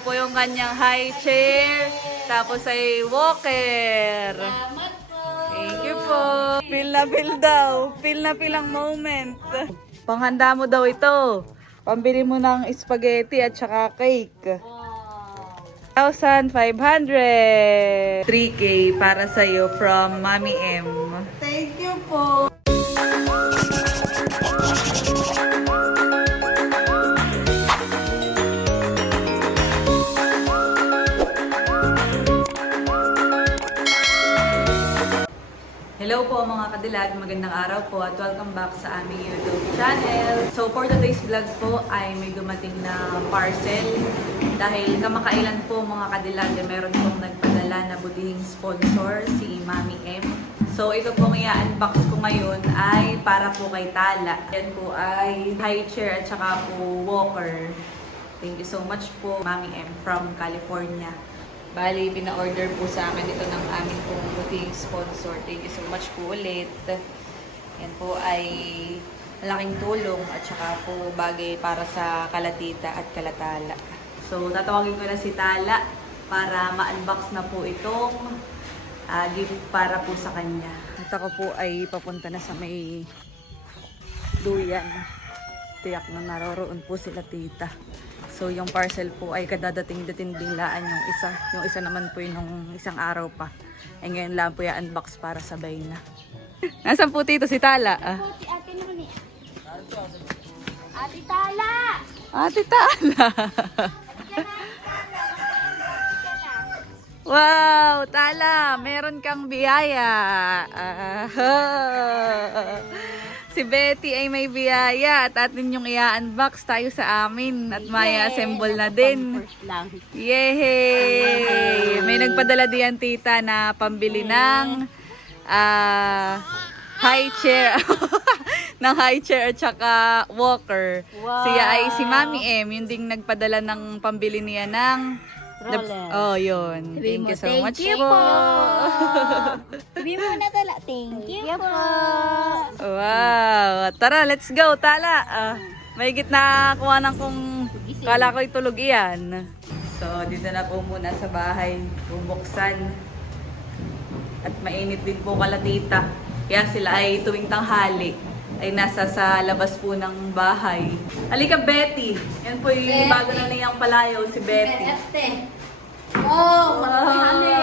po yung kanyang high chair. Tapos ay walker. Salamat po. Thank you po. Feel na feel daw. Feel na feel ang moment. Panghanda mo daw ito. Pambili mo ng spaghetti at saka cake. Wow. 1,500. 3K para sa'yo from Mami M. Thank you po. Hello po mga kadilag, magandang araw po at welcome back sa aming YouTube channel. So for today's vlog po ay may dumating na parcel dahil kamakailan po mga kadilag ay meron pong nagpadala na budihing sponsor si Mami M. So ito pong i-unbox ko ngayon ay para po kay Tala. Yan po ay high chair at saka po walker. Thank you so much po Mami M from California. Bali, pina-order po sa akin ito ng aming pong boutique sponsor. Thank you so much po ulit. Yan po ay malaking tulong at saka po bagay para sa kalatita at kalatala. So, tatawagin ko na si Tala para ma-unbox na po itong ah, gift para po sa kanya. At ako po ay papunta na sa may duyan. Tiyak na naroroon po sila tita. So yung parcel po ay kadadating-dating laan yung isa. Yung isa naman po yung nung isang araw pa. Ay ngayon lang po yung unbox para sabay na. Nasaan po tito si Tala? Ah. Si ate naman eh. Ate Tala! Ate Tala! wow! Tala! Meron kang biyaya! Ah, si Betty ay may biyaya at atin yung i-unbox tayo sa amin at may assemble na din. Yay! May nagpadala diyan tita na pambili ng ah, high chair. ng high chair at saka walker. Wow. Siya ay si Mami M, yung ding nagpadala ng pambili niya ng Stroller. Oh, yun. Thank you so thank much you po. Sabihin mo na tala. Thank you po. wow. Tara, let's go. Tala. Ah, may gitna kuha ng kung kala ko'y tulog iyan. So, dito na po muna sa bahay. Bubuksan. At mainit din po kalatita. Kaya sila ay tuwing tanghali ay nasa sa labas po ng bahay. Halika, Betty. Yan po yung Betty. bago na niyang palayaw, si Betty. Ate. Oh, marami.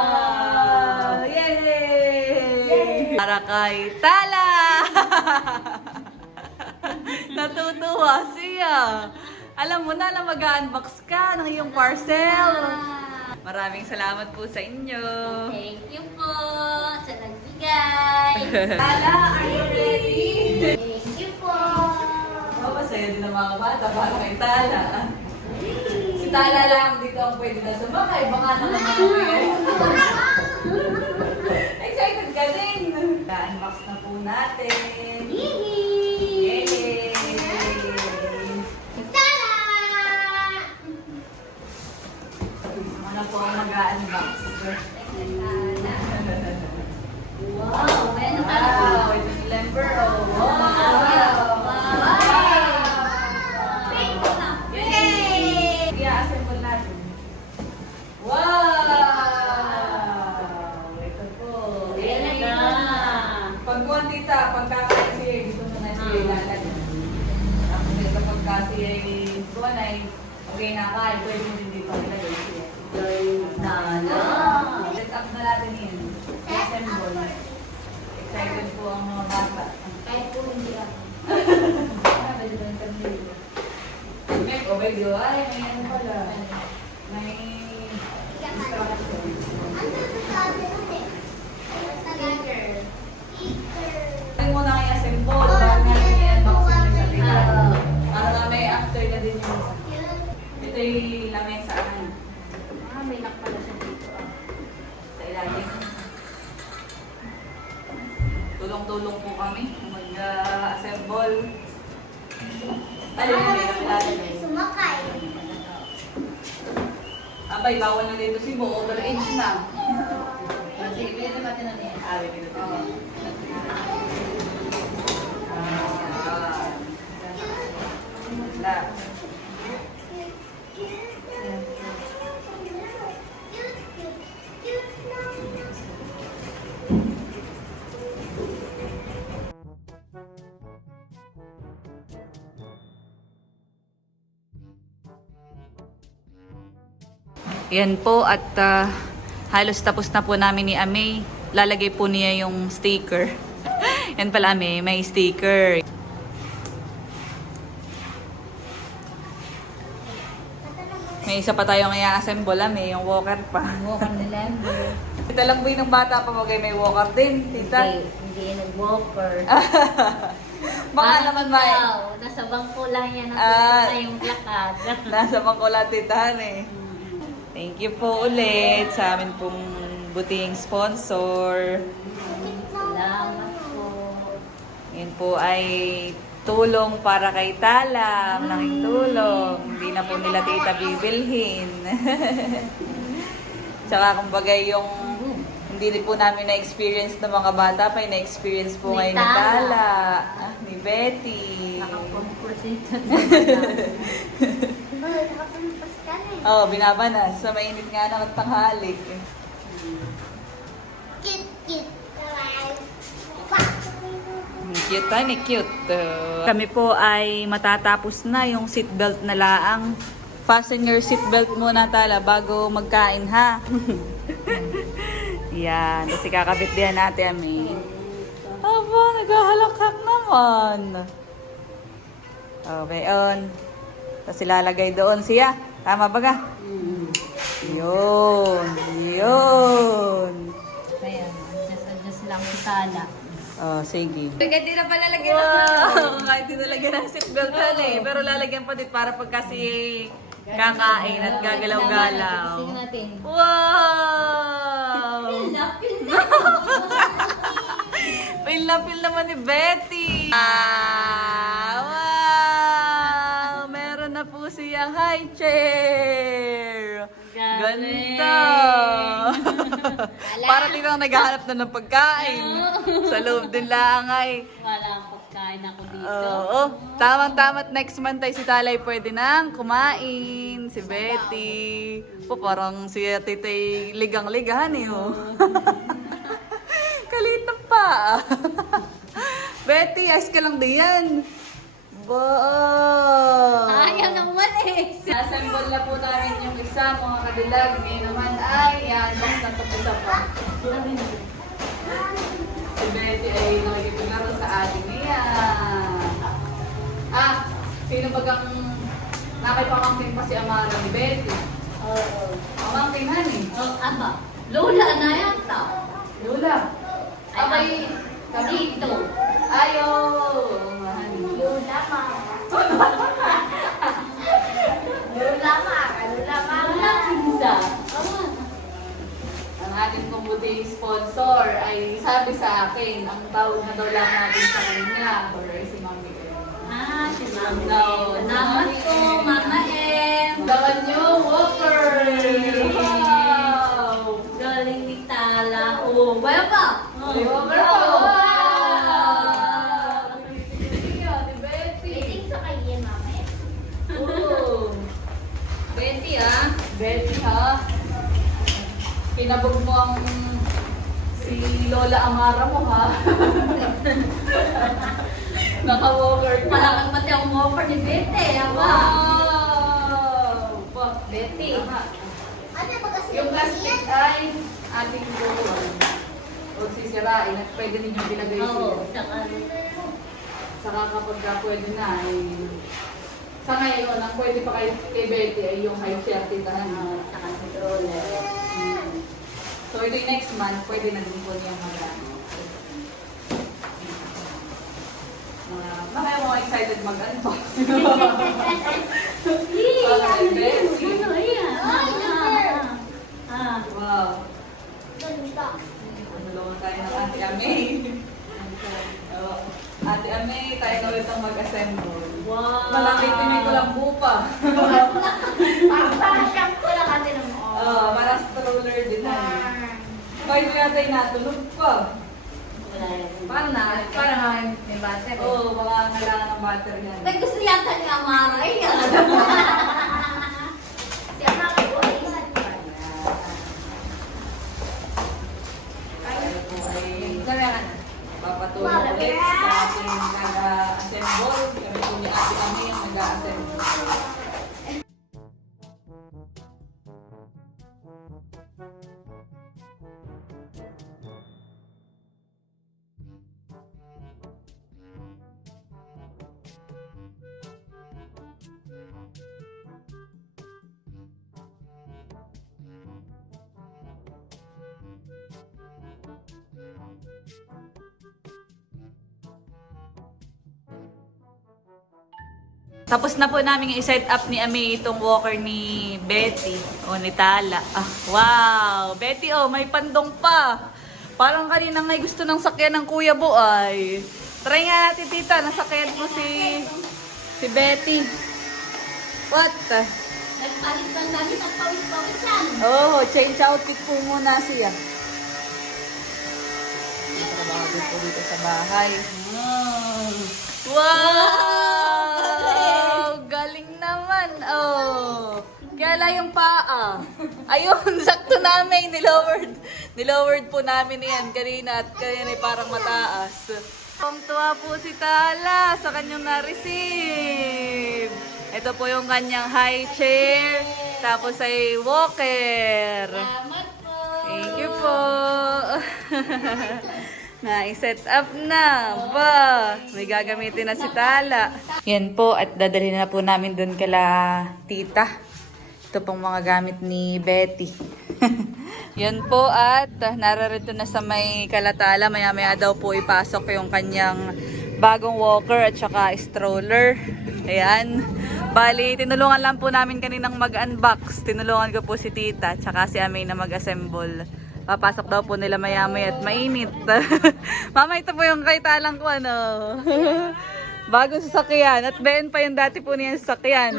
Wow! Yay! Para kay Tala! Natutuwa siya. Alam mo na na mag-unbox ka ng iyong parcel. Maraming salamat po sa inyo. Thank you po sa nagbigay. Tala, are you ready? Thank you po. Oh, masaya din ang mga bata para kay Tala. Si Tala lang dito ang pwede na sumakay. Baka naman mamaya. Excited ka din. unbox na po natin. Up na natin yun. Assemble. Excited po ang mga bata. Kahit po hindi ako. Diwa. Ay, may ano pala. May Abay, bawal na dito si Bo. Over-age na. Sige, pilitin natin na. Ah, wait, wait, wait. Ah. Wala. Yan po at ah, halos tapos na po namin ni Amay. Lalagay po niya yung sticker. Yan pala Amay, may sticker. May isa pa tayo ngayon assemble Amay, yung walker pa. Walker nila. Tita lang boy ng bata pa magay may walker din, tita. Hindi, hindi nag-walker. Baka naman may. Wow, nasa bangko lang yan ang Ah. na yung lakad. Nasa bangkulat titahan eh. Thank you po ulit sa amin pong buting sponsor. Salamat po. Yan po ay tulong para kay Tala. Malaking tulong. Hindi na po nila tita bibilhin. Tsaka kumbaga yung hindi rin po namin na-experience ng mga bata pa, na-experience po Ni ngayon ni Tala. Ah, ni Betty. Nakapampursinta Oh, binabanas sa mainit nga ng tanghalik. Cute, honey, cute. Kami po ay matatapos na yung seatbelt na laang. Fasten your seatbelt muna tala bago magkain ha. Yan, kasi kakabit din natin ami. Aba, naghahalakhak naman. Okay, on. Tapos ilalagay doon siya. Tama ba ka? Yun, yun. Ayan, adjust-adjust lang Tala. Oh, sige. Pagka na pala lagyan Wow! Kahit di nalagyan ng seatbelt yan eh. Pero lalagyan pa din para pag kasi kakain at gagalaw-galaw. Sige natin. Wow! Lapil na. Na feel naman ni Betty. Ah, siyang high chair. Ganda! Para din lang naghahanap na ng pagkain. Sa loob din lang ay. Wala akong pagkain ako dito. Oo. Tamang-tamat next month ay si Talay pwede nang kumain. Si Betty. Po, parang si Titay ligang-ligahan eh. Oh. Kalit na pa. Betty, ayos ka lang diyan. Ba! Ayaw naman eh. Assemble na po namin yung isa, mga kadilag. Ngayon naman ay, yan, box na itong isa pa. Si Betty ay nakikipaglaro sa ating niya. Ah, sino bagang nakipamangkin pa si Amara ni Betty? Oo. Pamangkinhan eh. Oh, aba. Lola na yata. Lula. Abay, kami. Dito. Ayaw. Mahal. Lola Lola Mara. Lola Mara. Lola Pizza. Ang ating pong buting sponsor ay sabi sa akin, ang tawag na daw lang natin sa kanya, or si Mami. Ah, si Mami. No, Salamat Mami po, M. Mama M. Dawan nyo, Walker! Wow! Galing ni Tala. Oh, bayo pa. Oh, May Walker bayo pa! pa. Wow! Sige, Ate Betty. sa kanya, Mama Oo. Betty, ah. Betty, ha? Pinabog mo ang si Lola Amara mo, ha? Naka-walker ka. Malaking pati ang offer ni Betty. Aba. Wow! Wow! Betty. Yung plastic ay ating gawin. Huwag sisirain at pwede ninyong bilagay Oo, sila. saka Saka kapag ka pwede na ay... Sa ngayon, ang pwede pa kay, kay Betty ay yung high chair titahan. Oo, saka si Troller. So ito yung next month, pwede na din po niya mag Uh, Baka mo excited mag-unbox. Baka Betty. Ano yan? Battery yan. Nag gusto yata ni Amara eh. si Amara ay po ay papatuloy ulit sa ating nag-assemble. Kami po ni Ate Amay ang nag-assemble. Tapos na po namin i-set up ni Ami itong walker ni Betty o ni Tala. Ah, wow! Betty, oh, may pandong pa. Parang kanina may gusto ng sakyan ng Kuya Buay. Try nga natin, tita. Nasakyan mo si si Betty. What? Nagpalit lang namin at pawis-pawis yan. Oh, change outfit po muna siya. Trabaho po dito sa bahay. Mm. Wow! Yung paa. Ayun, sakto namin. Nilowered. Nilowered po namin yan kanina at kanina ay parang mataas. Ang tuwa po si Tala sa kanyang na-receive. Ito po yung kanyang high chair. Tapos ay walker. Salamat po. Thank you po. Na-set up na. Ba, may gagamitin na si Tala. Yan po, at dadalhin na po namin doon kala tita. Ito pong mga gamit ni Betty. Yan po at nararito na sa may kalatala. Maya-maya daw po ipasok yung kanyang bagong walker at saka stroller. Ayan. Bali, tinulungan lang po namin kaninang mag-unbox. Tinulungan ko po si tita at saka si Amay na mag-assemble. Papasok daw po nila maya-maya at mainit. Mama, ito po yung kay talang ko ano. Bagong sasakyan. At Ben pa yung dati po niya sasakyan.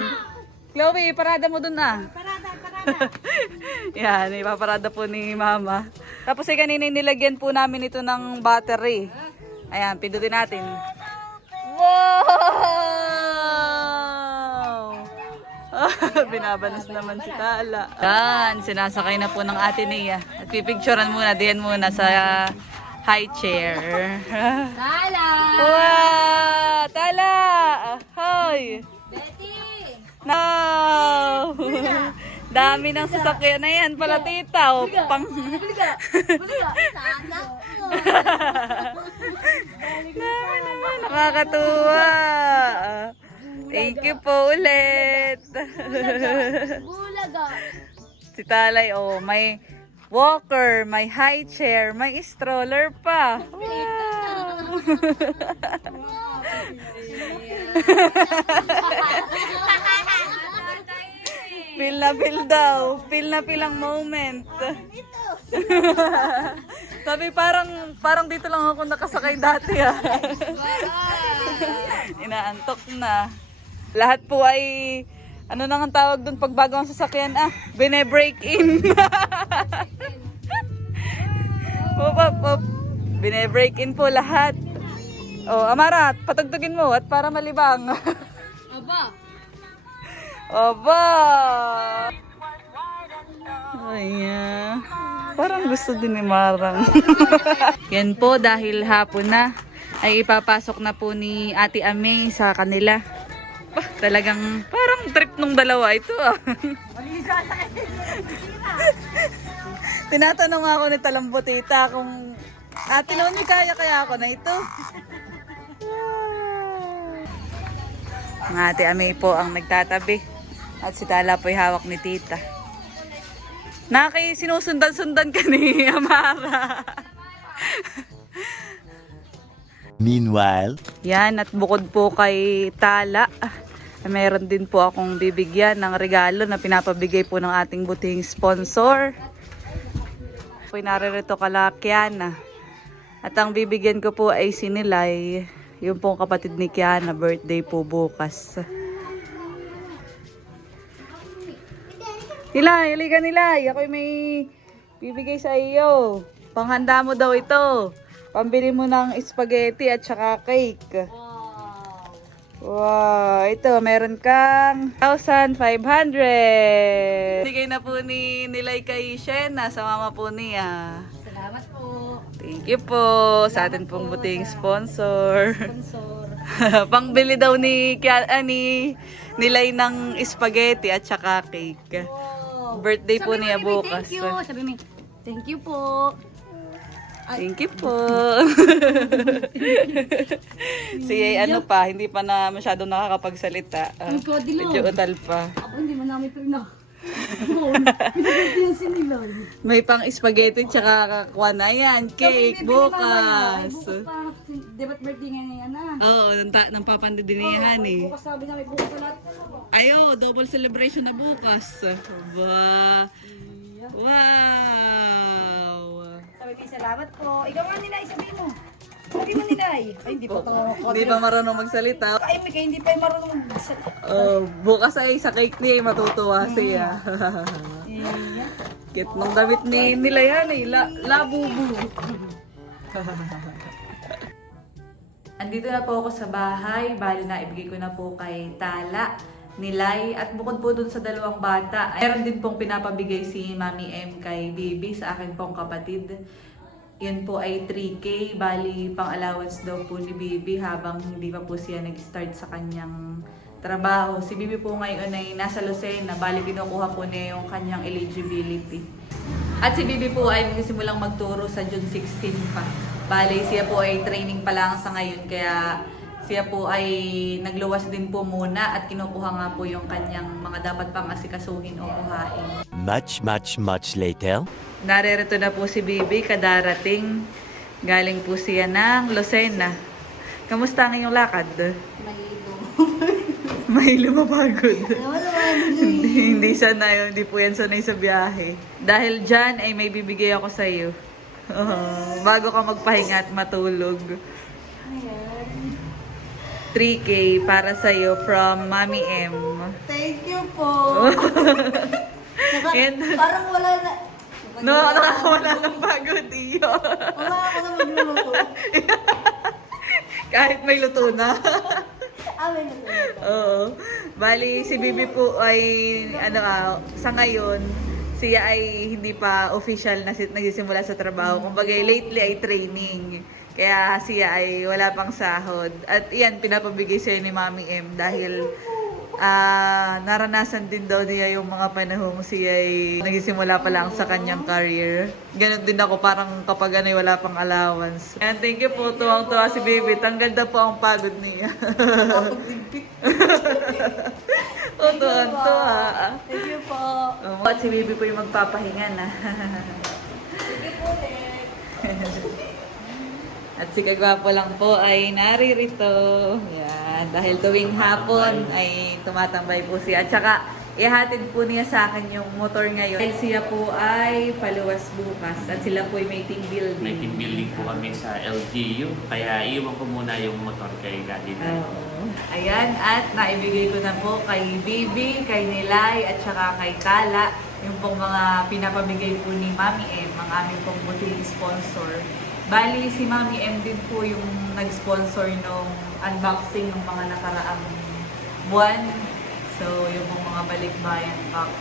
Chloe, parada mo dun ah. Parada, parada. Yan, ipaparada po ni Mama. Tapos ay kanina nilagyan po namin ito ng battery. Ayan, pindutin natin. Wow! Binabanas naman si Tala. Yan, sinasakay na po ng ate niya. At pipicturean muna, diyan muna sa high chair. Tala! wow! Tala! Hoy! No! Dami ng sasakyan na yan pala tita. O, pang... Sana po! Dami naman, nakakatuwa. Thank you po ulit. Bulaga! si Talay, oh, may walker, may high chair, may stroller pa. Wow! feel na feel daw. Feel na feel ang moment. Sabi parang parang dito lang ako nakasakay dati ah. Inaantok na. Lahat po ay ano nang ang tawag doon pag bago ang sasakyan ah, bine-break in. Pop, pop, pop. Bine-break in po lahat. Oh, Amarat, patugtugin mo at para malibang. Aba! Aba! Ayan. Parang gusto din ni Marang. Yan po, dahil hapon na, ay ipapasok na po ni Ate Ame sa kanila. Bah, talagang parang trip nung dalawa ito ah. Tinatanong ako ni Talambotita kung Ate Loni, kaya kaya ako na ito. Ang Ate Ame po ang nagtatabi. At si Tala po'y hawak ni Tita. Naki, sinusundan-sundan ka ni Amara. Meanwhile, Yan, at bukod po kay Tala, meron din po akong bibigyan ng regalo na pinapabigay po ng ating buting sponsor. Po naririto kala Kiana. At ang bibigyan ko po ay si Nilay, yung pong kapatid ni Kiana, birthday po bukas. Nilay, halika Nilay, ako'y may bibigay sa iyo. Panghanda mo daw ito. Pambili mo ng spaghetti at saka cake. Wow, ito meron kang 1,500. Bigay na po ni Nilay kay Shena sa mama po niya. Salamat po! Thank you po sa atin pong buting sponsor. Sponsor! Pangbili daw ni, Kya- ah, ni Nilay ng spaghetti at saka cake. Birthday po niya bukas. Thank you! Sabi mo, thank you po! Thank you po. si ano pa, hindi pa na masyadong nakakapagsalita. Lang. medyo utal pa. Ako hindi man namin ito na. May pang spaghetti tsaka kakuha na yan. Cake bukas. Pa. Di ba't birthday nga niya na? Oo, oh, ng, ta- ng papandidinihan eh. Bukas sabi na may bukas na lahat. Ayo, double celebration na bukas. Ba. Wow. Sabi kayo, salamat po. Ikaw nga nila, isabihin mo. Sabi mo nila eh. Ay, hindi pa tayo Hindi pa marunong magsalita. Ay, may kayo, hindi pa yung marunong sa... Oh, bukas ay sa cake niya ay matutuwa siya. Iya. Kit ng damit ni nila yan eh. La, labubu. Andito na po ako sa bahay. Bali na ibigay ko na po kay Tala, Nilay, at bukod po dun sa dalawang bata, meron din pong pinapabigay si Mami M kay Bibi sa akin pong kapatid. Yun po ay 3K, bali pang allowance daw po ni Bibi habang hindi pa po siya nag-start sa kanyang trabaho. Si Bibi po ngayon ay nasa Lucena, bali kinukuha po niya yung kanyang eligibility. At si Bibi po ay magsimulang magturo sa June 16 pa. Bali, siya po ay training pa lang sa ngayon kaya siya po ay nagluwas din po muna at kinukuha nga po yung kanyang mga dapat pang asikasuhin o kuhain. Much, much, much later. Narerito na po si Bibi, kadarating. Galing po siya ng Lucena. Kamusta ang iyong lakad? Lumapagod. Naman naman. hindi, hindi sanay, hindi po yan sanay sa biyahe. Dahil dyan ay may bibigay ako sa iyo. bago ka magpahinga at matulog. Ayan. 3K para sa iyo from Mami M. Thank you po. Naka- And- parang wala na. No, nakakawala ng pagod iyo. Wala ako na magluluto. Kahit may luto na. Amin na po. Oo. Bali, si Bibi po ay, ano ah, sa ngayon, siya ay hindi pa official na nagsisimula sa trabaho. Kumbaga, lately ay training. Kaya siya ay wala pang sahod. At yan, pinapabigay sa'yo ni Mami M dahil ah naranasan din daw niya yung mga panahong siya ay nagsisimula pa lang sa kanyang career. Ganon din ako parang kapag ano, wala pang allowance. And thank you po, tuwang-tuwa si Baby. Tanggal na po ang pagod niya. Pagdigpik. Oo, tuwang-tuwa. Thank you po. Um, at si Baby po yung magpapahinga na. Sige po ulit. At si Kagwapo lang po ay naririto. Yan. Dahil tuwing hapon ay tumatambay po siya. At saka, ihatid po niya sa akin yung motor ngayon. Dahil siya po ay paluwas bukas. At sila po ay may team building. May team building po kami sa LGU. Kaya iwan ko muna yung motor kay Daddy. Oo. Ayan, at naibigay ko na po kay Bibi, kay Nilay, at saka kay Tala, yung pong mga pinapamigay po ni Mami M, ang aming pong boutique sponsor. Bali, si Mami M din po yung nag-sponsor nung unboxing ng mga nakaraang buwan. So, yung mga balikbayan box.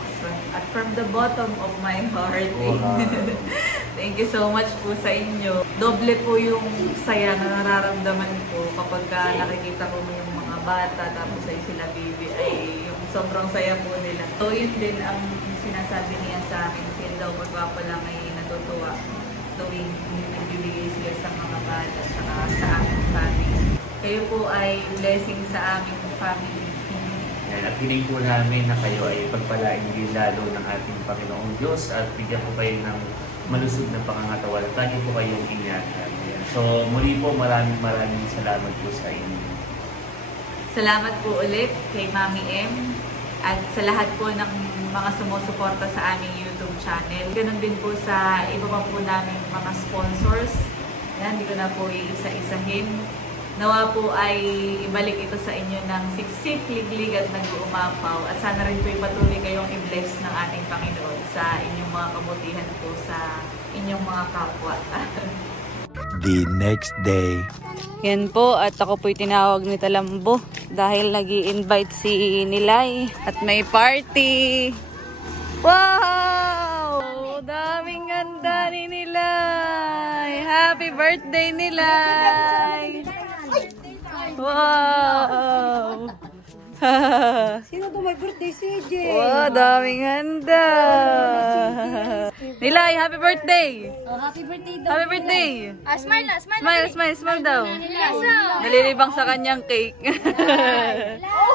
At from the bottom of my heart, eh, Thank you so much po sa inyo. Doble po yung saya na nararamdaman ko kapag ka nakikita ko yung mga bata tapos ay sila baby ay yung sobrang saya po nila. So yun din ang sinasabi niya sa akin. Siya daw magwapo lang ay natutuwa tuwing nagbibigay sila sa mga bata saka sa aming family. Kayo po ay blessing sa aming family. Yan, At hiling po namin na kayo ay pagpalain din lalo ng ating Panginoong Diyos at bigyan po kayo ng malusog na pangangatawan at lagi po kayong ingatan. Yan. So muli po maraming maraming salamat po sa inyo. Salamat po ulit kay Mami M at sa lahat po ng mga sumusuporta sa aming YouTube channel. Ganun din po sa iba pa po namin mga sponsors. Yan, hindi ko na po iisa-isahin. Nawa po ay ibalik ito sa inyo ng siksik, liglig at nag-uumapaw. At sana rin po patuloy kayong i-bless ng ating Panginoon sa inyong mga kabutihan po sa inyong mga kapwa. The next day. Yan po, at ako po'y tinawag ni Talambo dahil nag invite si Nilay at may party. Wow! Daming ganda ni Nilay! Happy birthday, Nilay! Wow! Sino to may birthday? Si CJ. wow, daming handa! Nilay, happy birthday! Oh, happy birthday daw. Happy birthday! Ah, smile na, smile Smile, smile, smile daw. Nalilibang sa kanyang cake.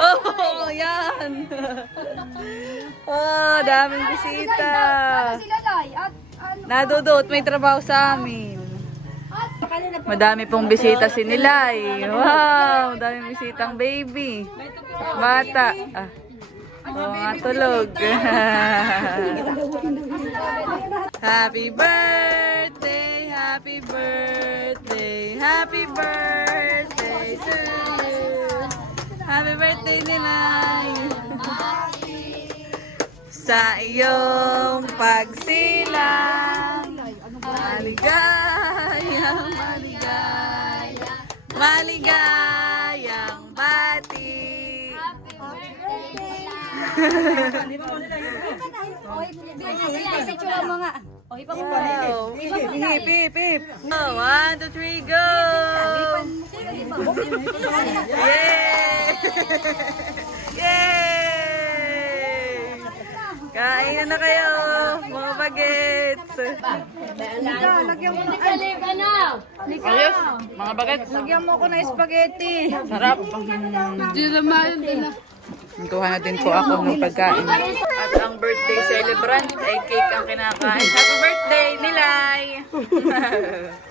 oh, yan. oh, daming bisita. Sila Lai at ano? Nadudot, may trabaho sa amin. Madami pong bisita si Nilay. Wow, madami bisitang baby. Bata. Ah. Oo nga tulog. happy birthday, happy birthday, happy birthday to you. Happy birthday, Nilay. Sa iyong pagsilang. Maligaya, maligayang bati. Wow. Hip, hip, hip. Oh, one, two, three, go! Yay! Yay! Kain na kayo, mga bagets. Ayos, mga bagets. Lagyan mo ko ng spaghetti. Sarap. Kuha na din po ako ng pagkain. At ang birthday celebrant ay cake ang kinakain. Happy birthday, Nilay!